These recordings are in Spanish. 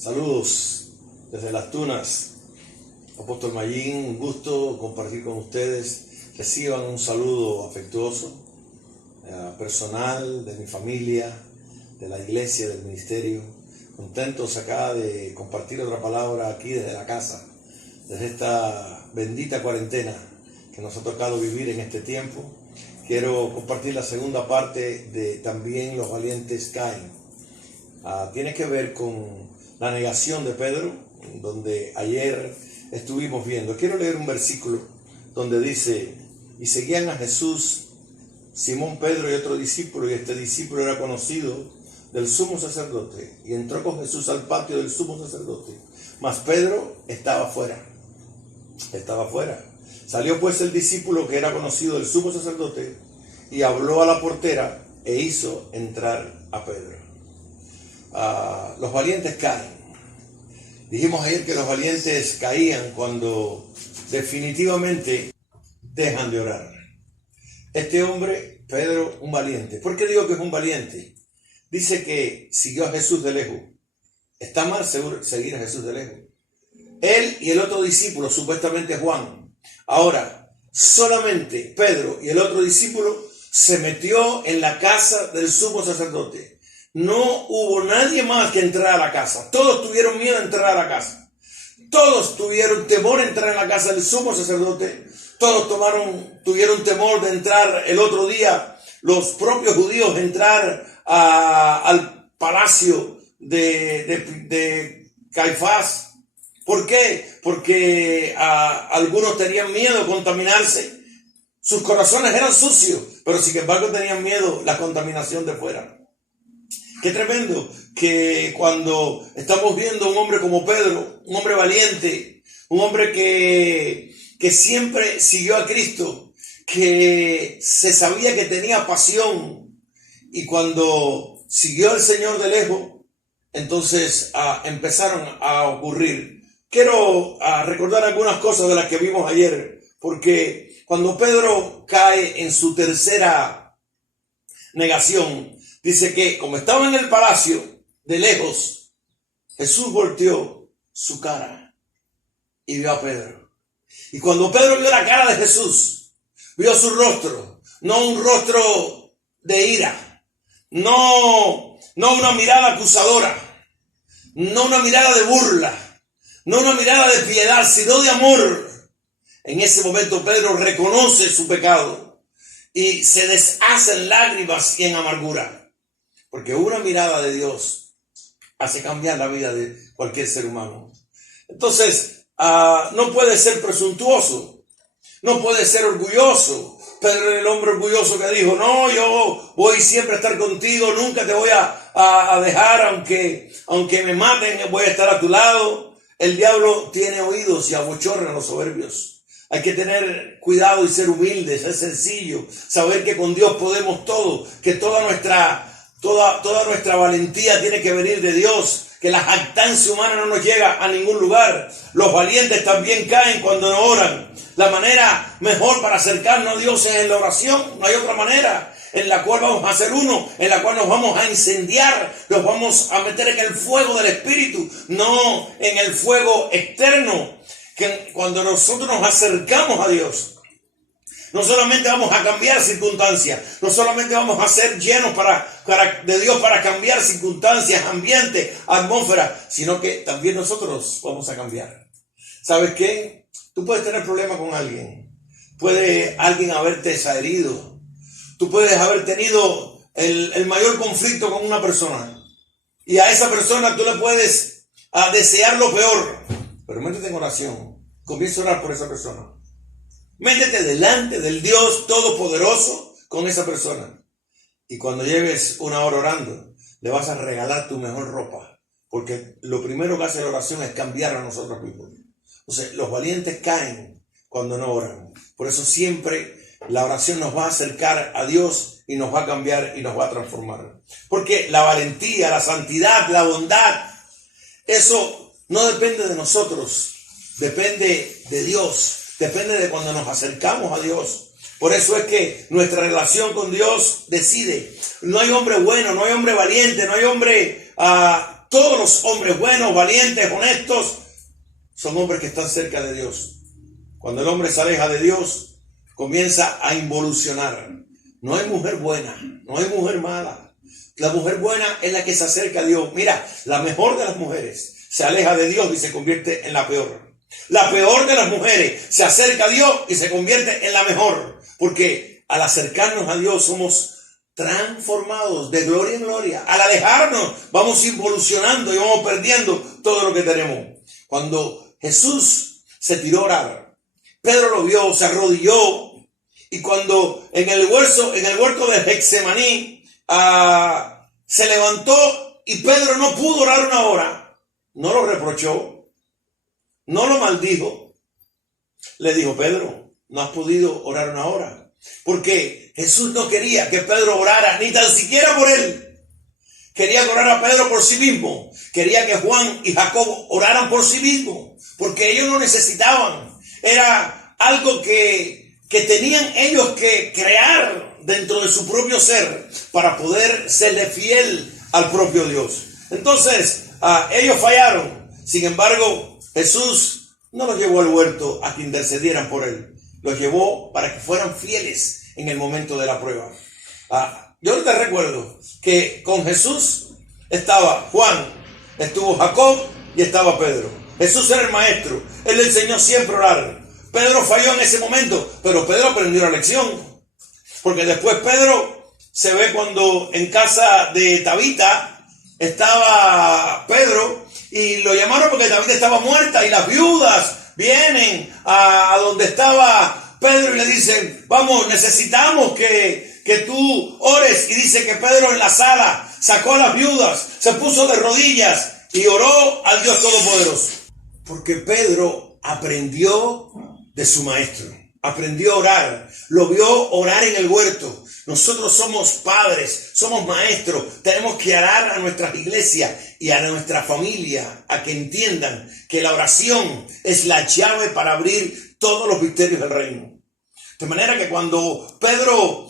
Saludos desde Las Tunas, Apóstol Mayín, un gusto compartir con ustedes. Reciban un saludo afectuoso, personal, de mi familia, de la iglesia, del ministerio. Contentos acá de compartir otra palabra aquí desde la casa, desde esta bendita cuarentena que nos ha tocado vivir en este tiempo. Quiero compartir la segunda parte de También los valientes caen. Tiene que ver con la negación de Pedro, donde ayer estuvimos viendo. Quiero leer un versículo donde dice: y seguían a Jesús Simón Pedro y otro discípulo, y este discípulo era conocido del sumo sacerdote, y entró con Jesús al patio del sumo sacerdote, mas Pedro estaba fuera. Salió pues el discípulo que era conocido del sumo sacerdote y habló a la portera e hizo entrar a Pedro. Los valientes caen. Dijimos ayer que los valientes caían cuando definitivamente dejan de orar. Este hombre, Pedro, un valiente. ¿Por qué digo que es un valiente? Dice que siguió a Jesús de lejos. Está mal seguir a Jesús de lejos. Él y el otro discípulo, supuestamente Juan. Ahora, solamente Pedro y el otro discípulo se metió en la casa del sumo sacerdote. No hubo nadie más que entrar a la casa. Todos tuvieron miedo de entrar a la casa. Todos tuvieron temor de entrar en la casa del sumo sacerdote. Todos tuvieron temor de entrar el otro día, los propios judíos, entrar al palacio de Caifás. ¿Por qué? Porque algunos tenían miedo de contaminarse. Sus corazones eran sucios, pero sin embargo tenían miedo la contaminación de fuera. Qué tremendo que cuando estamos viendo a un hombre como Pedro, un hombre valiente, un hombre que siempre siguió a Cristo, que se sabía que tenía pasión, y cuando siguió al Señor de lejos, entonces empezaron a ocurrir. Quiero recordar algunas cosas de las que vimos ayer, porque cuando Pedro cae en su tercera negación, dice que como estaba en el palacio de lejos, Jesús volteó su cara y vio a Pedro. Y cuando Pedro vio la cara de Jesús, vio su rostro, no un rostro de ira, no una mirada acusadora, no una mirada de burla, no una mirada de piedad, sino de amor. En ese momento Pedro reconoce su pecado y se deshace en lágrimas y en amargura. Porque una mirada de Dios hace cambiar la vida de cualquier ser humano. Entonces, no puede ser presuntuoso, no puede ser orgulloso. Pedro era el hombre orgulloso que dijo: no, yo voy siempre a estar contigo, nunca te voy a dejar, aunque me maten, voy a estar a tu lado. El diablo tiene oídos y abochorna a los soberbios. Hay que tener cuidado y ser humildes, ser sencillo, saber que con Dios podemos todo, que toda nuestra valentía tiene que venir de Dios, que la jactancia humana no nos llega a ningún lugar. Los valientes también caen cuando no oran. La manera mejor para acercarnos a Dios es en la oración. No hay otra manera en la cual vamos a ser uno, en la cual nos vamos a incendiar, nos vamos a meter en el fuego del Espíritu, no en el fuego externo. Que cuando nosotros nos acercamos a Dios, no solamente vamos a cambiar circunstancias, no solamente vamos a ser llenos de Dios para cambiar circunstancias, ambiente, atmósfera, sino que también nosotros vamos a cambiar. ¿Sabes qué? Tú puedes tener problemas con alguien, puede alguien haberte herido, tú puedes haber tenido el mayor conflicto con una persona, y a esa persona tú le puedes desear lo peor, pero métete en oración, comienza a orar por esa persona. Métete delante del Dios Todopoderoso con esa persona. Y cuando lleves una hora orando, le vas a regalar tu mejor ropa. Porque lo primero que hace la oración es cambiar a nosotros mismos. O sea, los valientes caen cuando no oran. Por eso siempre la oración nos va a acercar a Dios y nos va a cambiar y nos va a transformar. Porque la valentía, la santidad, la bondad, eso no depende de nosotros. Depende de Dios. Depende de cuando nos acercamos a Dios. Por eso es que nuestra relación con Dios decide. No hay hombre bueno, no hay hombre valiente, no hay hombre Todos los hombres buenos, valientes, honestos, son hombres que están cerca de Dios. Cuando el hombre se aleja de Dios, comienza a involucionar. No hay mujer buena, no hay mujer mala. La mujer buena es la que se acerca a Dios. Mira, la mejor de las mujeres se aleja de Dios y se convierte en la peor. La peor de las mujeres se acerca a Dios y se convierte en la mejor. Porque al acercarnos a Dios somos transformados de gloria en gloria. Al alejarnos vamos involucionando y vamos perdiendo todo lo que tenemos. Cuando Jesús se tiró a orar, Pedro lo vio, se arrodilló, y cuando en el huerto de Getsemaní se levantó y Pedro no pudo orar una hora, no lo reprochó, no lo maldijo, le dijo: Pedro, no has podido orar una hora, porque Jesús no quería que Pedro orara ni tan siquiera por él. Quería que orara Pedro por sí mismo, quería que Juan y Jacobo oraran por sí mismos, porque ellos lo necesitaban. Era algo que tenían ellos que crear dentro de su propio ser para poder serle fiel al propio Dios. Entonces, ellos fallaron. Sin embargo, Jesús no los llevó al huerto a que intercedieran por él. Los llevó para que fueran fieles en el momento de la prueba. Yo te recuerdo que con Jesús estaba Juan, estuvo Jacob y estaba Pedro. Jesús era el maestro. Él le enseñó siempre a orar. Pedro falló en ese momento, pero Pedro aprendió la lección. Porque después Pedro se ve cuando en casa de Tabita estaba Pedro y lo llamaron porque Tabita estaba muerta y las viudas vienen a donde estaba Pedro y le dicen: vamos, necesitamos que tú ores. Y dice que Pedro en la sala sacó a las viudas, se puso de rodillas y oró al Dios Todopoderoso. Porque Pedro aprendió de su maestro, aprendió a orar, lo vio orar en el huerto. Nosotros somos padres, somos maestros, tenemos que orar a nuestras iglesias y a nuestra familia a que entiendan que la oración es la llave para abrir todos los misterios del reino. De manera que cuando Pedro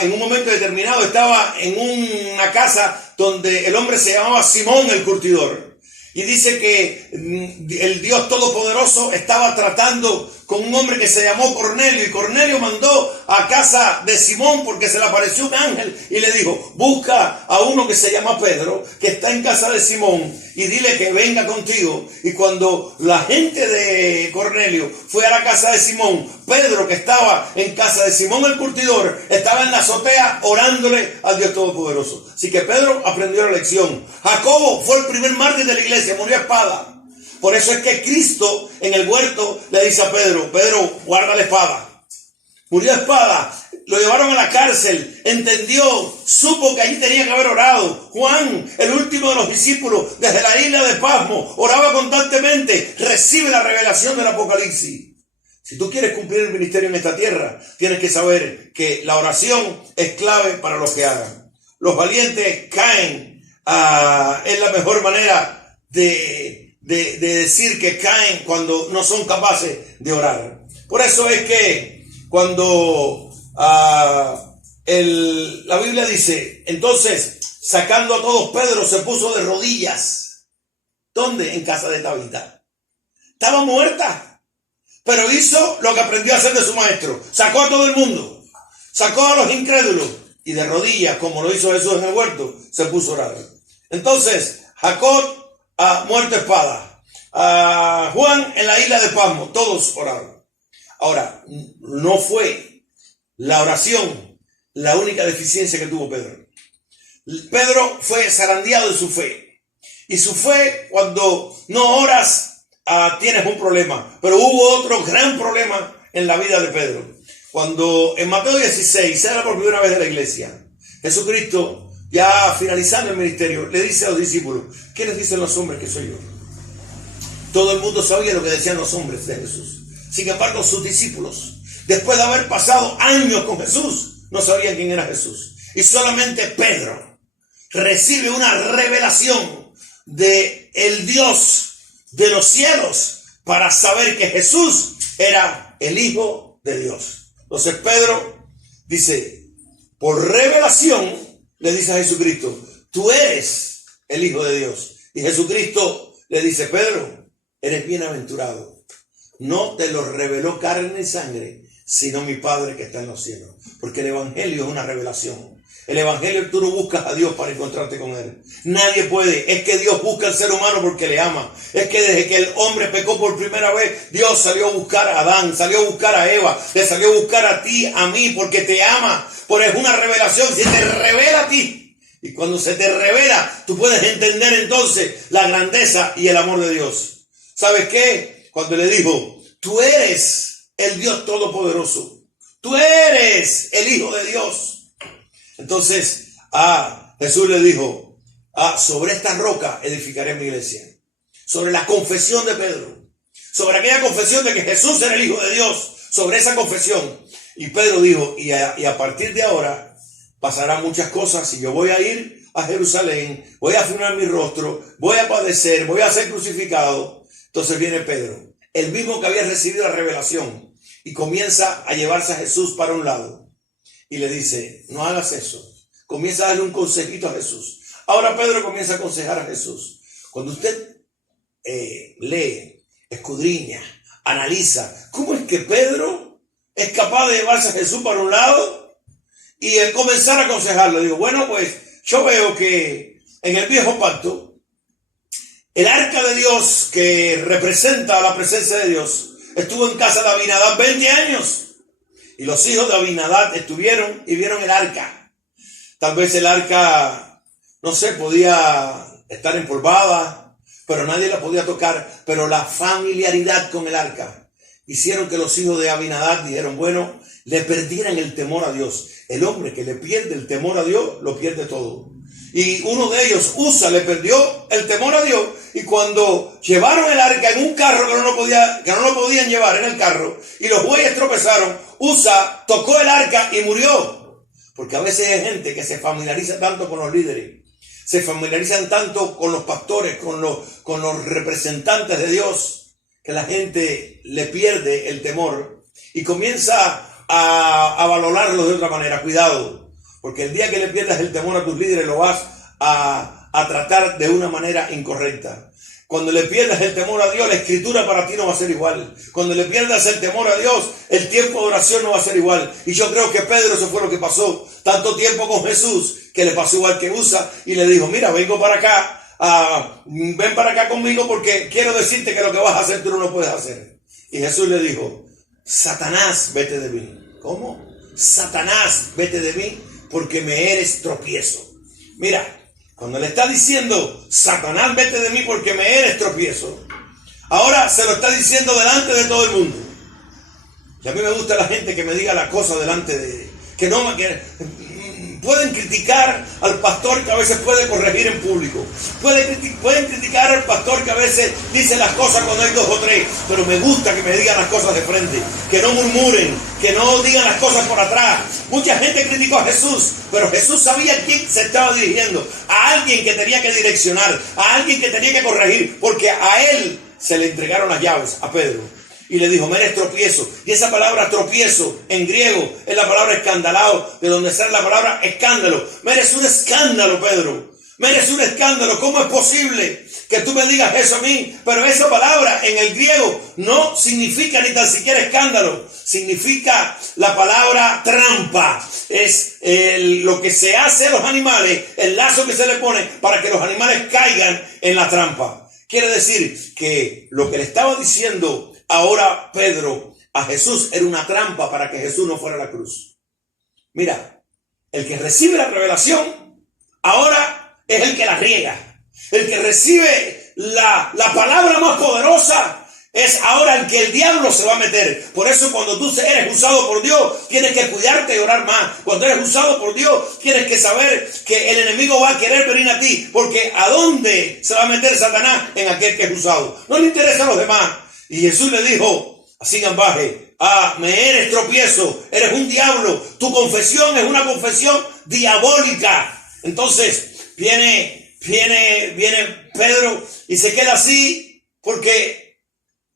en un momento determinado estaba en una casa donde el hombre se llamaba Simón el curtidor, y dice que el Dios Todopoderoso estaba tratando con un hombre que se llamó Cornelio, y Cornelio mandó a casa de Simón porque se le apareció un ángel y le dijo: busca a uno que se llama Pedro, que está en casa de Simón, y dile que venga contigo. Y cuando la gente de Cornelio fue a la casa de Simón, Pedro, que estaba en casa de Simón el curtidor, estaba en la azotea orándole al Dios Todopoderoso. Así que Pedro aprendió la lección. Jacobo fue el primer mártir de la iglesia, murió a espada. Por eso es que Cristo en el huerto le dice a Pedro: Pedro, guarda la espada. Murió a espada, lo llevaron a la cárcel, entendió, supo que allí tenía que haber orado. Juan, el último de los discípulos, desde la isla de Pasmo, oraba constantemente, recibe la revelación del Apocalipsis. Si tú quieres cumplir el ministerio en esta tierra, tienes que saber que la oración es clave para los que hagan. Los valientes caen, es la mejor manera de decir que caen cuando no son capaces de orar. Por eso es que cuando la Biblia dice: entonces, sacando a todos, Pedro se puso de rodillas. ¿Dónde? En casa de Tabita. Estaba muerta, pero hizo lo que aprendió a hacer de su maestro. Sacó a todo el mundo, sacó a los incrédulos, y de rodillas, como lo hizo Jesús en el huerto, se puso a orar. Entonces, Jacob muerto a espada, Juan en la isla de Pasmo, todos oraron. Ahora, no fue la oración la única deficiencia que tuvo Pedro. Pedro fue zarandeado en su fe. Y su fe, cuando no oras, tienes un problema. Pero hubo otro gran problema en la vida de Pedro. Cuando en Mateo 16 se habla por primera vez de la iglesia, Jesucristo, ya finalizando el ministerio, le dice a los discípulos: ¿qué les dicen los hombres que soy yo? Todo el mundo sabía lo que decían los hombres de Jesús. Sin embargo, sus discípulos, después de haber pasado años con Jesús, no sabían quién era Jesús. Y solamente Pedro recibe una revelación de el Dios de los cielos para saber que Jesús era el Hijo de Dios. Entonces Pedro dice, por revelación, le dice a Jesucristo: tú eres el Hijo de Dios. Y Jesucristo le dice, Pedro, eres bienaventurado. No te lo reveló carne y sangre, sino mi Padre que está en los cielos. Porque el Evangelio es una revelación. El Evangelio, tú no buscas a Dios para encontrarte con Él. Nadie puede. Es que Dios busca al ser humano porque le ama. Es que desde que el hombre pecó por primera vez, Dios salió a buscar a Adán, salió a buscar a Eva, le salió a buscar a ti, a mí, porque te ama. Porque es una revelación, se te revela a ti. Y cuando se te revela, tú puedes entender entonces la grandeza y el amor de Dios. ¿Sabes qué? Cuando le dijo, tú eres el Dios Todopoderoso. Tú eres el Hijo de Dios. Entonces, Jesús le dijo, sobre esta roca edificaré mi iglesia. Sobre la confesión de Pedro. Sobre aquella confesión de que Jesús era el Hijo de Dios. Sobre esa confesión. Y Pedro dijo, y a partir de ahora pasarán muchas cosas y yo voy a ir a Jerusalén, voy a afirmar mi rostro, voy a padecer, voy a ser crucificado. Entonces viene Pedro, el mismo que había recibido la revelación, y comienza a llevarse a Jesús para un lado. Y le dice, no hagas eso. Comienza a darle un consejito a Jesús. Ahora Pedro comienza a aconsejar a Jesús. Cuando usted lee, escudriña, analiza, ¿cómo es que Pedro es capaz de llevarse a Jesús para un lado y el comenzar a aconsejarlo? Digo, bueno, pues yo veo que en el viejo pacto, el arca de Dios que representa la presencia de Dios estuvo en casa de Abinadab 20 años. Y los hijos de Abinadab estuvieron y vieron el arca. Tal vez el arca, no sé, podía estar empolvada, pero nadie la podía tocar. Pero la familiaridad con el arca hicieron que los hijos de Abinadab dijeron, bueno, le perdieran el temor a Dios. El hombre que le pierde el temor a Dios, lo pierde todo. Y uno de ellos, Usa, le perdió el temor a Dios. Y cuando llevaron el arca en un carro que no lo podían llevar en el carro, y los bueyes tropezaron, Usa tocó el arca y murió. Porque a veces hay gente que se familiariza tanto con los líderes, se familiarizan tanto con los pastores, con los representantes de Dios, que la gente le pierde el temor y comienza a valorarlo de otra manera. Cuidado, porque el día que le pierdas el temor a tus líderes lo vas a tratar de una manera incorrecta. Cuando le pierdas el temor a Dios, la escritura para ti no va a ser igual. Cuando le pierdas el temor a Dios, el tiempo de oración no va a ser igual. Y yo creo que Pedro, eso fue lo que pasó. Tanto tiempo con Jesús, que le pasó igual que Usa, y le dijo, mira, vengo para acá, ven para acá conmigo porque quiero decirte que lo que vas a hacer tú no lo puedes hacer. Y Jesús le dijo, Satanás, vete de mí. ¿Cómo? Satanás, vete de mí porque me eres tropiezo. Mira, cuando le está diciendo, Satanás, vete de mí porque me eres tropiezo, ahora se lo está diciendo delante de todo el mundo. Y a mí me gusta la gente que me diga las cosas delante de... Pueden criticar al pastor que a veces puede corregir en público. Pueden criticar al pastor que a veces dice las cosas cuando hay 2 o 3. Pero me gusta que me digan las cosas de frente. Que no murmuren. Que no digan las cosas por atrás. Mucha gente criticó a Jesús. Pero Jesús sabía a quién se estaba dirigiendo. A alguien que tenía que direccionar. A alguien que tenía que corregir. Porque a él se le entregaron las llaves, a Pedro. Y le dijo, me eres tropiezo. Y esa palabra tropiezo en griego es la palabra escandalado, de donde sale la palabra escándalo. Me eres un escándalo, Pedro. Me eres un escándalo. ¿Cómo es posible que tú me digas eso a mí? Pero esa palabra en el griego no significa ni tan siquiera escándalo. Significa la palabra trampa. Es lo que se hace a los animales, el lazo que se le pone para que los animales caigan en la trampa. Quiere decir que lo que le estaba diciendo ahora Pedro a Jesús era una trampa para que Jesús no fuera a la cruz. Mira, el que recibe la revelación ahora es el que la riega. El que recibe la palabra más poderosa es ahora el que el diablo se va a meter. Por eso cuando tú eres usado por Dios, tienes que cuidarte y orar más. Cuando eres usado por Dios, tienes que saber que el enemigo va a querer venir a ti. Porque ¿a dónde se va a meter Satanás? En aquel que es usado. No le interesa a los demás. Y Jesús le dijo así en ambaje, me eres tropiezo, eres un diablo, tu confesión es una confesión diabólica. Entonces viene Pedro y se queda así porque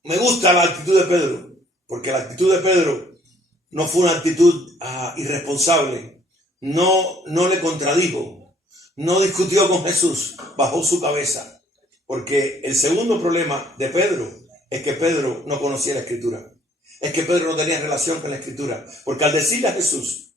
me gusta la actitud de Pedro, porque la actitud de Pedro no fue una actitud irresponsable, no le contradijo, no discutió con Jesús, bajó su cabeza. Porque el segundo problema de Pedro es que Pedro no conocía la Escritura. Es que Pedro no tenía relación con la Escritura. Porque al decirle a Jesús,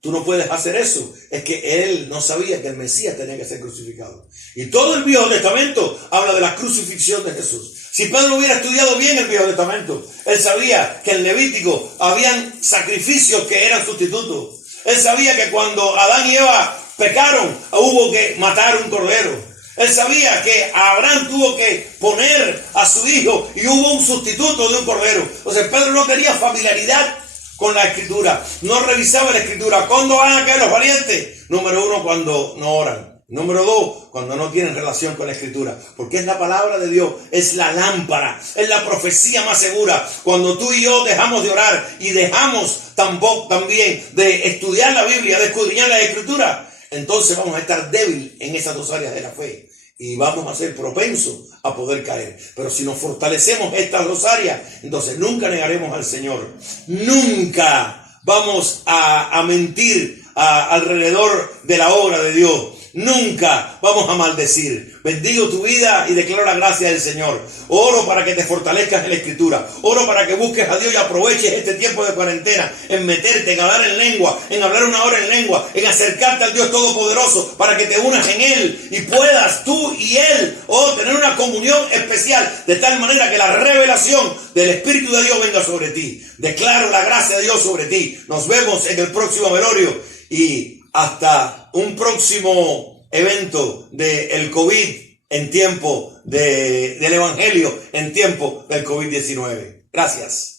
tú no puedes hacer eso, es que él no sabía que el Mesías tenía que ser crucificado. Y todo el Viejo Testamento habla de la crucifixión de Jesús. Si Pedro hubiera estudiado bien el Viejo Testamento, él sabía que en Levítico habían sacrificios que eran sustitutos. Él sabía que cuando Adán y Eva pecaron, hubo que matar un cordero. Él sabía que Abraham tuvo que poner a su hijo y hubo un sustituto de un cordero. O sea, Pedro no tenía familiaridad con la Escritura, no revisaba la Escritura. ¿Cuándo van a caer los valientes? Número 1, cuando no oran. Número 2, cuando no tienen relación con la Escritura. Porque es la palabra de Dios, es la lámpara, es la profecía más segura. Cuando tú y yo dejamos de orar y dejamos también de estudiar la Biblia, de escudriñar la Escritura, entonces vamos a estar débiles en esas dos áreas de la fe. Y vamos a ser propensos a poder caer. Pero si nos fortalecemos estas dos áreas, entonces nunca negaremos al Señor. Nunca vamos a mentir alrededor de la obra de Dios. Nunca vamos a maldecir. Bendigo tu vida y declaro la gracia del Señor. Oro para que te fortalezcas en la Escritura. Oro para que busques a Dios y aproveches este tiempo de cuarentena en meterte, en hablar en lengua, en hablar una hora en lengua, en acercarte al Dios Todopoderoso para que te unas en Él y puedas tú y Él tener una comunión especial de tal manera que la revelación del Espíritu de Dios venga sobre ti. Declaro la gracia de Dios sobre ti. Nos vemos en el próximo velorio y hasta un próximo evento del COVID en tiempo del Evangelio, en tiempo del COVID-19. Gracias.